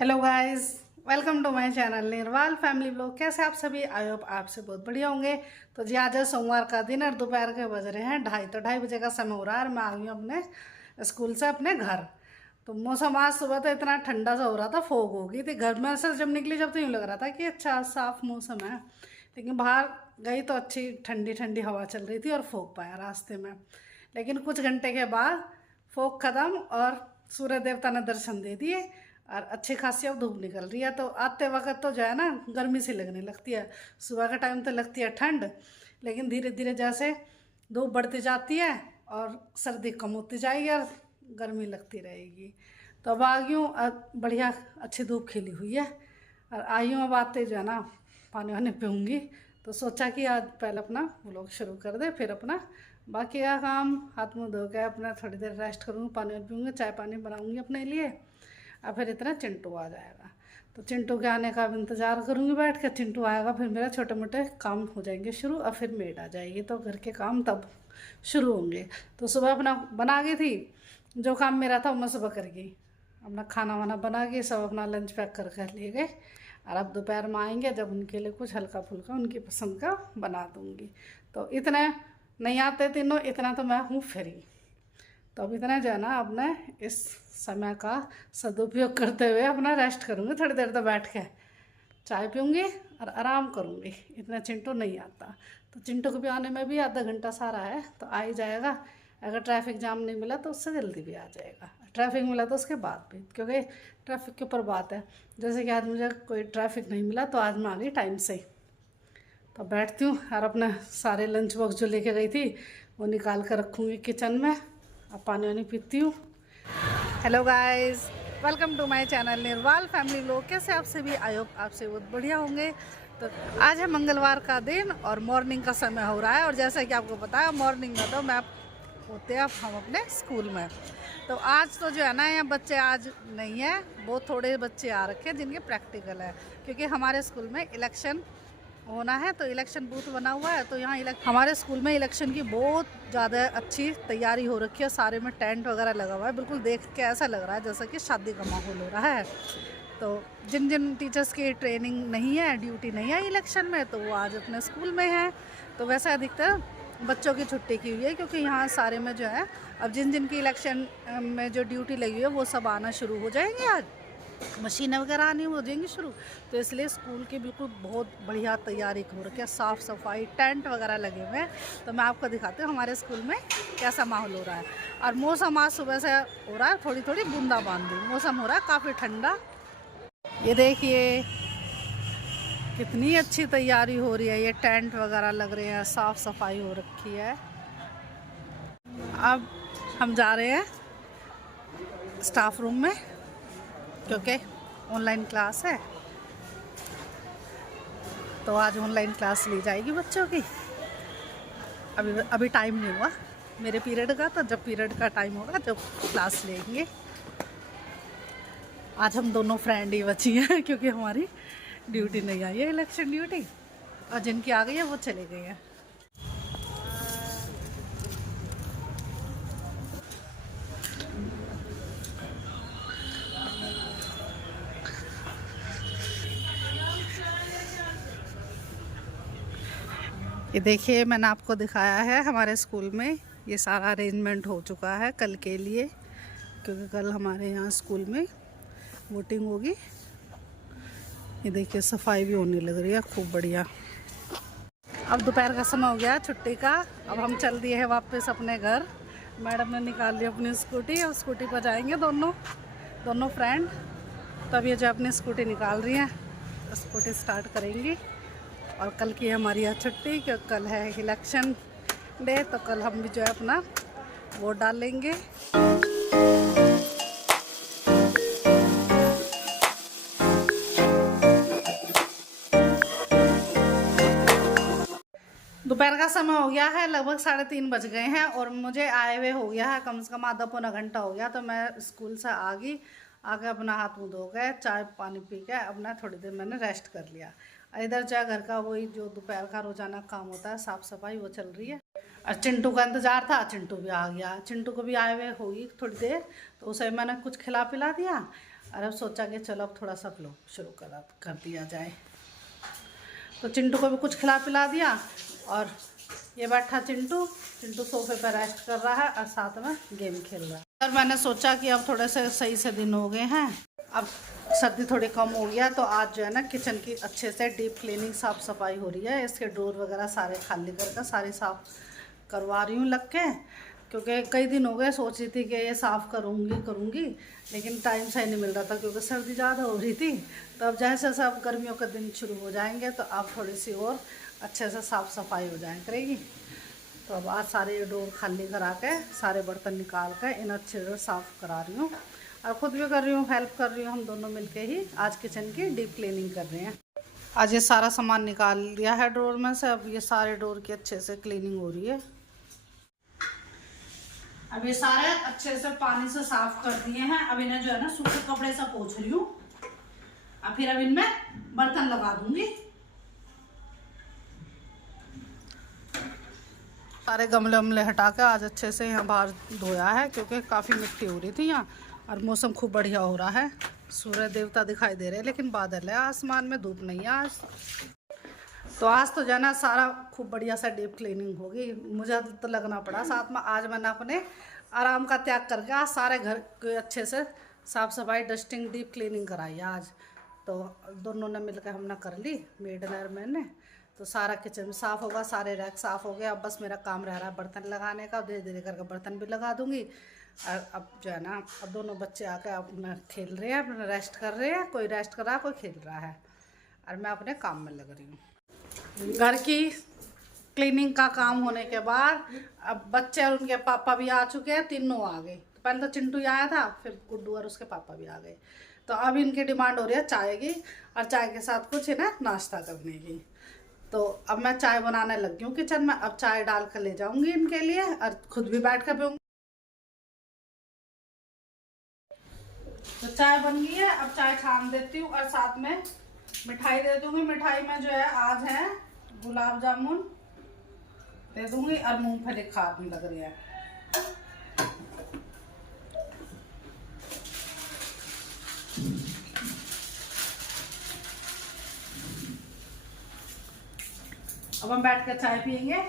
Hello guys, welcome to my channel Nirwal family blog. कैसे आप सभी? आई होप आपसे बहुत बढ़िया होंगे। तो जी आज है सोमवार का दिन और दोपहर के बज रहे हैं 2:30। तो 2:30 बजे का समय हो रहा है और मैं आ गई हूँ अपने स्कूल से अपने घर। तो मौसम आज सुबह तो इतना ठंडा सा हो रहा था, फोग हो गई थी। घर में से जब निकली जब तो यूँ लग रहा था कि अच्छा साफ मौसम है, लेकिन बाहर गई तो अच्छी ठंडी ठंडी हवा चल रही थी और फोग पाया रास्ते में। लेकिन कुछ घंटे के बाद फोग ख़त्म और सूर्य देवता ने दर्शन दे दिए और अच्छी खासी अब धूप निकल रही है। तो आते वक्त तो जो है ना गर्मी सी लगने लगती है। सुबह का टाइम तो लगती है ठंड, लेकिन धीरे धीरे जैसे धूप बढ़ती जाती है और सर्दी कम होती जाएगी और गर्मी लगती रहेगी। तो अब आ गई हूँ, बढ़िया अच्छी धूप खिली हुई है और आई हूँ। अब आते जो है ना पानी वानी पीऊँगी। तो सोचा कि आज पहले अपना व्लॉग शुरू कर दे, फिर अपना बाकी का काम हाथ मुँह धो के अपना थोड़ी देर रेस्ट करूँगी, पानी वानी पीऊँगी, चाय पानी बनाऊँगी अपने लिए और फिर इतना चिंटू आ जाएगा। तो चिंटू के आने का अब इंतज़ार करूँगी बैठ के। चिंटू आएगा फिर मेरा छोटे मोटे काम हो जाएंगे शुरू और फिर मेड आ जाएगी तो घर के काम तब शुरू होंगे। तो सुबह अपना बना गई थी, जो काम मेरा था वो मैं सुबह कर गई। अपना खाना वाना बना के सब अपना लंच पैक कर ले गए और अब दोपहर में आएंगे जब उनके लिए कुछ हल्का फुल्का उनकी पसंद का बना दूँगी। तो इतने नहीं आते तीनों, इतना तो मैं हूँ फ्री। तो अब इतना जो है ना अपने इस समय का सदुपयोग करते हुए अपना रेस्ट करूँगी। थोड़ी देर तो बैठ के चाय पीऊँगी और आराम करूँगी। इतना चिंटू नहीं आता। तो चिंटू को भी आने में भी आधा घंटा सारा है, तो आ ही जाएगा। अगर ट्रैफिक जाम नहीं मिला तो उससे जल्दी भी आ जाएगा, ट्रैफिक मिला तो उसके बाद भी, क्योंकि ट्रैफिक के ऊपर बात है। जैसे कि आज मुझे कोई ट्रैफिक नहीं मिला तो आज मैं आ गई टाइम से ही। तो बैठती हूँ और अपने सारे लंच बॉक्स जो लेके गई थी वो निकाल कर रखूँगी किचन में। अब पानी वानी पीती हूँ। Hello guys, welcome to my channel Nirwal family vlog. कैसे आप सभी? आई होप आपसे बहुत बढ़िया होंगे। तो आज है मंगलवार का दिन और मॉर्निंग का समय हो रहा है और जैसा कि आपको पता है मॉर्निंग में तो मैं होते हैं हम अपने स्कूल में। तो आज तो जो है ना यहाँ बच्चे आज नहीं है, बहुत थोड़े बच्चे आ रखे हैं जिनके प्रैक्टिकल है, क्योंकि हमारे स्कूल में इलेक्शन होना है। तो इलेक्शन बूथ बना हुआ है, तो यहाँ हमारे स्कूल में इलेक्शन की बहुत ज़्यादा अच्छी तैयारी हो रखी है। सारे में टेंट वगैरह लगा हुआ है, बिल्कुल देख के ऐसा लग रहा है जैसा कि शादी का माहौल हो रहा है। तो जिन जिन टीचर्स की ट्रेनिंग नहीं है, ड्यूटी नहीं है इलेक्शन में, तो वो आज अपने स्कूल में है। तो वैसे अधिकतर बच्चों की छुट्टी की हुई है, क्योंकि यहाँ सारे में जो है अब जिन जिन की इलेक्शन में जो ड्यूटी लगी हुई है वो सब आना शुरू हो जाएंगे। आज मशीनें वगैरह आनी हो जाएंगी शुरू, तो इसलिए स्कूल की बिल्कुल बहुत बढ़िया तैयारी हो रखी है, साफ़ सफाई, टेंट वगैरह लगे हुए हैं। तो मैं आपको दिखाती हूँ हमारे स्कूल में कैसा माहौल हो रहा है। और मौसम आज सुबह से हो रहा है थोड़ी थोड़ी बूंदाबांदी, मौसम हो रहा है काफ़ी ठंडा। ये देखिए कितनी अच्छी तैयारी हो रही है, ये टेंट वगैरह लग रहे हैं, साफ़ सफाई हो रखी है। अब हम जा रहे हैं स्टाफ रूम में, क्योंकि ऑनलाइन क्लास है। तो आज ऑनलाइन क्लास ली जाएगी बच्चों की। अभी टाइम नहीं हुआ मेरे पीरियड का, तो जब पीरियड का टाइम होगा जब क्लास लेंगे। आज हम दोनों फ्रेंड ही बची हैं, क्योंकि हमारी ड्यूटी नहीं आई है इलेक्शन ड्यूटी, और जिनकी आ गई है वो चले गए हैं। ये देखिए मैंने आपको दिखाया है हमारे स्कूल में ये सारा अरेंजमेंट हो चुका है कल के लिए, क्योंकि कल हमारे यहाँ स्कूल में वोटिंग होगी। ये देखिए सफाई भी होने लग रही है खूब बढ़िया। अब दोपहर का समय हो गया छुट्टी का, अब हम चल दिए हैं वापस अपने घर। मैडम ने निकाल ली अपनी स्कूटी, और स्कूटी पर जाएंगे दोनों फ्रेंड। तब ये जो अपनी स्कूटी निकाल रही हैं, स्कूटी स्टार्ट करेंगी। और कल की हमारी यहाँ छुट्टी, क्योंकि कल है इलेक्शन डे, तो कल हम भी जो है अपना वोट डालेंगे। दोपहर का समय हो गया है, लगभग 3:30 बज गए हैं और मुझे आए हुए हो गया है कम से कम आधा पौना घंटा हो गया। तो मैं स्कूल से आ गई, आके अपना हाथ मुँह धो गए, चाय पानी पी के अपना थोड़ी देर मैंने रेस्ट कर लिया। इधर जो घर का वही जो दोपहर का रोजाना काम होता है, साफ़ सफाई, वो चल रही है। और चिंटू का इंतज़ार था, चिंटू भी आ गया। चिंटू को भी आए हुए होगी थोड़ी देर, तो उसे मैंने कुछ खिला पिला दिया और अब सोचा कि चलो अब थोड़ा सा व्लॉग शुरू कर दिया जाए। तो चिंटू को भी कुछ खिला पिला दिया और ये बैठा चिंटू सोफे पर रेस्ट कर रहा है और साथ में गेम खेल रहा है। और मैंने सोचा कि अब थोड़े से सही से दिन हो गए हैं, अब सर्दी थोड़ी कम हो गया, तो आज जो है ना किचन की अच्छे से डीप क्लीनिंग साफ़ सफाई हो रही है। इसके डोर वगैरह सारे खाली करके सारी साफ़ करवा रही हूँ लग के, क्योंकि कई दिन हो गए सोच रही थी कि ये साफ़ करूँगी लेकिन टाइम से नहीं मिल रहा था क्योंकि सर्दी ज़्यादा हो रही थी। तो अब जैसे सब गर्मियों के दिन शुरू हो जाएंगे तो अब थोड़ी सी और अच्छे से साफ़ सफाई हो जाए करेगी। तो अब आज सारे डोर खाली करा के सारे बर्तन निकाल के इन अच्छे से साफ़ करा रही हूँ और ख़ुद भी कर रही हूँ, हेल्प कर रही हूँ। हम दोनों मिलके ही आज किचन की डीप क्लीनिंग कर रहे हैं। आज ये सारा सामान निकाल लिया है डोर में से, अब ये सारे डोर की अच्छे से क्लीनिंग हो रही है। अब ये सारे अच्छे से पानी से साफ कर दिए हैं। अब इन्हें जो है ना सूखे कपड़े से पोंछ रही हूँ और फिर अब इनमें बर्तन लगा दूंगी। सारे गमले वमले हटा के आज अच्छे से यहाँ बाहर धोया है क्योंकि काफ़ी मिट्टी हो रही थी यहाँ, और मौसम खूब बढ़िया हो रहा है। सूर्य देवता दिखाई दे रहे हैं लेकिन बादल है आसमान में, धूप नहीं है आज। तो आज तो जो है ना सारा खूब बढ़िया सा डीप क्लीनिंग होगी। मुझे तो लगना पड़ा साथ में, आज मैंने अपने आराम का त्याग करके आज सारे घर के अच्छे से साफ़ सफाई डस्टिंग डीप क्लीनिंग कराई आज। तो दोनों ने मिलकर हमने कर ली, मेड और मैंने। तो सारा किचन साफ़ होगा, सारे रैक साफ़ हो गए। अब बस मेरा काम रह रहा है बर्तन लगाने का, धीरे धीरे करके बर्तन भी लगा दूँगी। और अब जो है ना अब दोनों बच्चे आकर अपना खेल रहे हैं, अपना रेस्ट कर रहे हैं, कोई रेस्ट कर रहा है कोई खेल रहा है, और मैं अपने काम में लग रही हूँ। घर की क्लीनिंग का काम होने के बाद अब बच्चे और उनके पापा भी आ चुके हैं, तीनों आ गए। पहले तो चिंटू आया था, फिर गुड्डू और उसके पापा भी आ गए। तो अब इनकी डिमांड हो रही है चाय की, और चाय के साथ कुछ है ना नाश्ता करने की। तो अब मैं चाय बनाने लग गई हूँ किचन में। अब चाय डाल कर ले जाऊंगी इनके लिए और खुद भी बैठ कर पीऊँगी। तो चाय बन गई है, अब चाय छान देती हूँ और साथ में मिठाई दे दूंगी। मिठाई में जो है आज है गुलाब जामुन दे दूंगी और मूंगफली खाने लग रही है। अब हम बैठ कर चाय पियेंगे।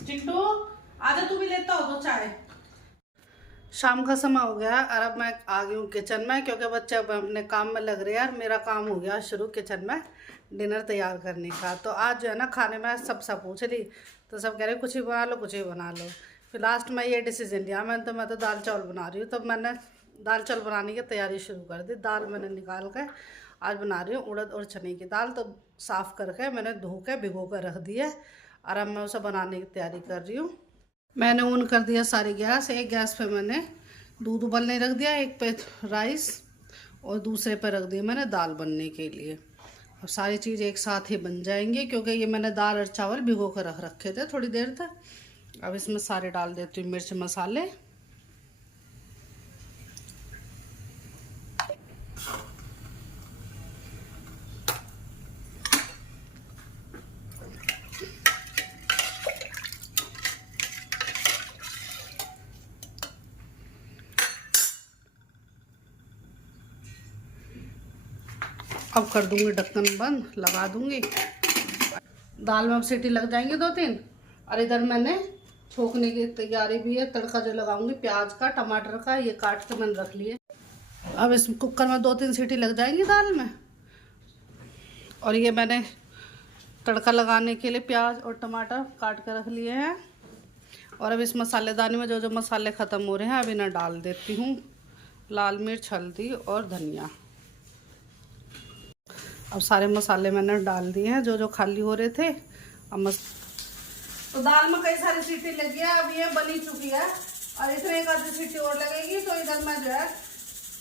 चिंटू आजा, तू भी लेता हो तो चाय। शाम का समय हो गया और अब मैं आ गई हूँ किचन में, क्योंकि बच्चे अब अपने काम में लग रहे हैं और मेरा काम हो गया शुरू किचन में डिनर तैयार करने का। तो आज जो है ना खाने में सब पूछ ली, तो सब कह रहे कुछ ही बना लो कुछ ही बना लो। फिर लास्ट में ये डिसीजन लिया मैं तो दाल चावल बना रही हूँ। तब मैंने दाल चावल बनाने की तैयारी शुरू कर दी। दाल मैंने निकाल कर आज बना रही हूँ उड़द और चने की दाल। तो साफ़ करके मैंने धो के भिगो कर रख दी है और अब मैं उसे बनाने की तैयारी कर रही हूँ। मैंने ऑन कर दिया सारी गैस। एक गैस पे मैंने दूध उबलने रख दिया, एक पे राइस और दूसरे पे रख दिया मैंने दाल बनने के लिए। अब सारी चीज़ एक साथ ही बन जाएंगी क्योंकि ये मैंने दाल और चावल भिगो कर रख रखे थे थोड़ी देर तक। अब इसमें सारे डाल देती हूँ मिर्च मसाले। अब कर दूंगी ढक्कन बंद, लगा दूंगी। दाल में अब सीटी लग जाएंगी 2-3। और इधर मैंने छोंकने की तैयारी भी है। तड़का जो लगाऊंगी प्याज का टमाटर का, ये काट के मैंने रख लिए। अब इस कुकर में 2-3 सीटी लग जाएंगी दाल में। और ये मैंने तड़का लगाने के लिए प्याज और टमाटर काट के रख लिए हैं। और अब इस मसालेदानी में जो जो मसाले ख़त्म हो रहे हैं अब इन्हें डाल देती हूँ। लाल मिर्च, हल्दी और धनिया। अब सारे मसाले मैंने डाल दिए हैं जो जो खाली हो रहे थे। अब तो दाल में कई सारी सीटी लगी है, अब ये बनी चुकी है और इसमें एक आधी सीटी और लगेगी। तो इधर मैं जो है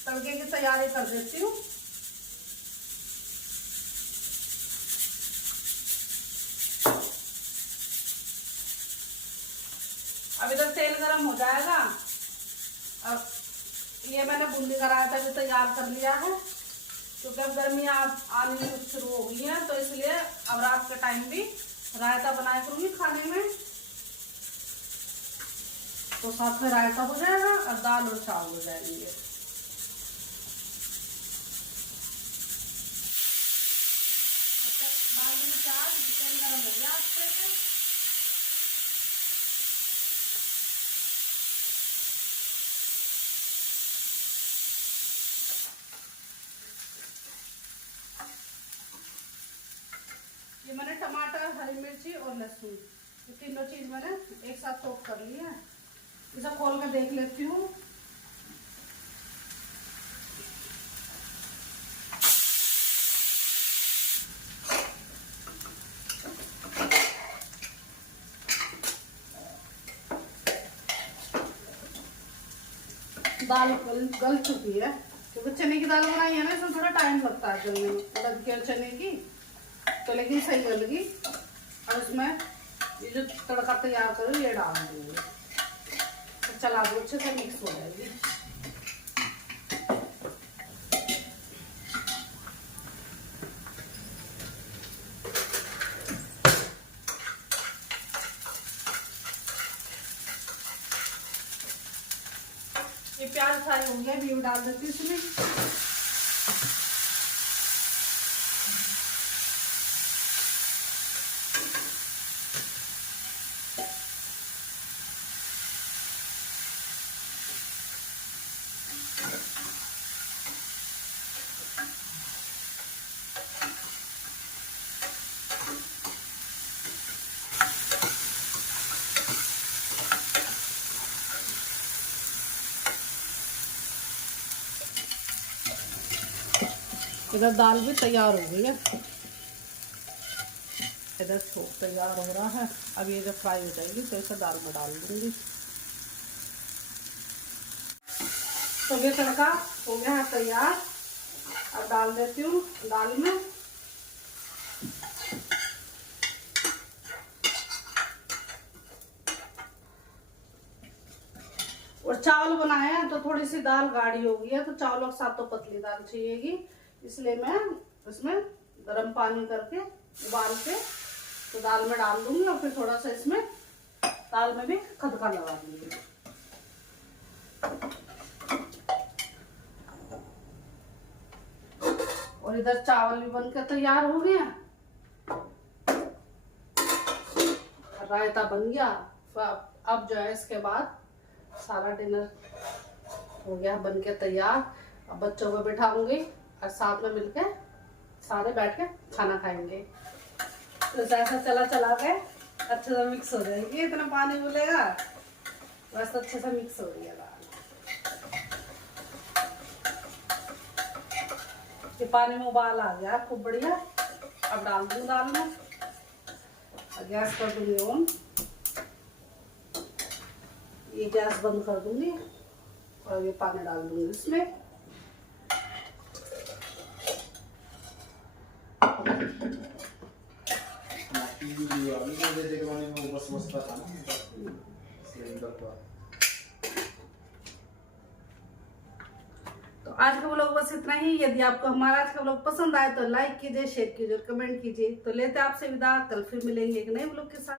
तड़के की तैयारी कर देती हूँ। अब इधर तेल गरम हो जाएगा। अब ये मैंने बूंदी का रायता भी तैयार कर लिया है। क्योंकि अब गर्मियाँ आनी शुरू हो गई हैं, तो इसलिए अब रात के टाइम भी रायता बनाया करूँगी खाने में, तो साथ में रायता हो जाएगा और दाल और चावल हो जाएंगे। गरम हो गया अच्छे से। ये मैंने टमाटर, हरी मिर्ची और लहसुन, ये तीनों चीज मैंने एक साथ सोक कर लिया है। इसे खोल कर देख लेती हूँ। दाल गल चुकी है, क्योंकि चने की दाल बनाई है ना, इसमें थोड़ा टाइम लगता है गलने में, उड़द के चने की, तो लेकिन सही गल गई। और उसमें ये जो तड़का तैयार करो ये डाल देंगे, तो चला दो, अच्छे से मिक्स हो जाएगी। ये प्याज फ्राई हो गया, भी डाल देती हूँ इसमें। इधर दाल भी तैयार हो गई है, इधर छोंक तैयार हो रहा है। अब ये जब फ्राई हो जाएगी तो इसे दाल में डाल दूंगी। तो ये तड़का हो गया है तैयार, अब डाल देती हूँ दाल में। और चावल बनाए हैं तो थोड़ी सी दाल गाढ़ी हो गई है, तो चावलों के साथ तो पतली दाल चाहिएगी, इसलिए मैं इसमें गर्म पानी करके उबाल के तो दाल में डाल दूंगी, और फिर थोड़ा सा इसमें दाल में भी खदका लगा दूंगी। और इधर चावल भी बनकर तैयार हो गया, रायता बन गया। अब जो है इसके बाद सारा डिनर हो गया बन के तैयार। अब बच्चों को बिठाऊंगी और साथ में मिलके सारे बैठ के खाना खाएंगे। तो ऐसा चला चला के अच्छे से मिक्स हो जाएगी, इतना पानी मिलेगा बस अच्छे से मिक्स हो रही है दाल। ये पानी में उबाल आ गया खूब बढ़िया। अब डाल दूँ दाल में, गैस कर दूंगी ऑन, ये गैस बंद कर दूंगी और ये पानी डाल दूंगी इसमें। तो आज का व्लॉग बस इतना ही। यदि आपको हमारा आज का व्लॉग पसंद आए तो लाइक कीजिए, शेयर कीजिए और कमेंट कीजिए। तो लेते हैं आपसे विदा, कल फिर मिलेंगे एक नए व्लॉग के साथ।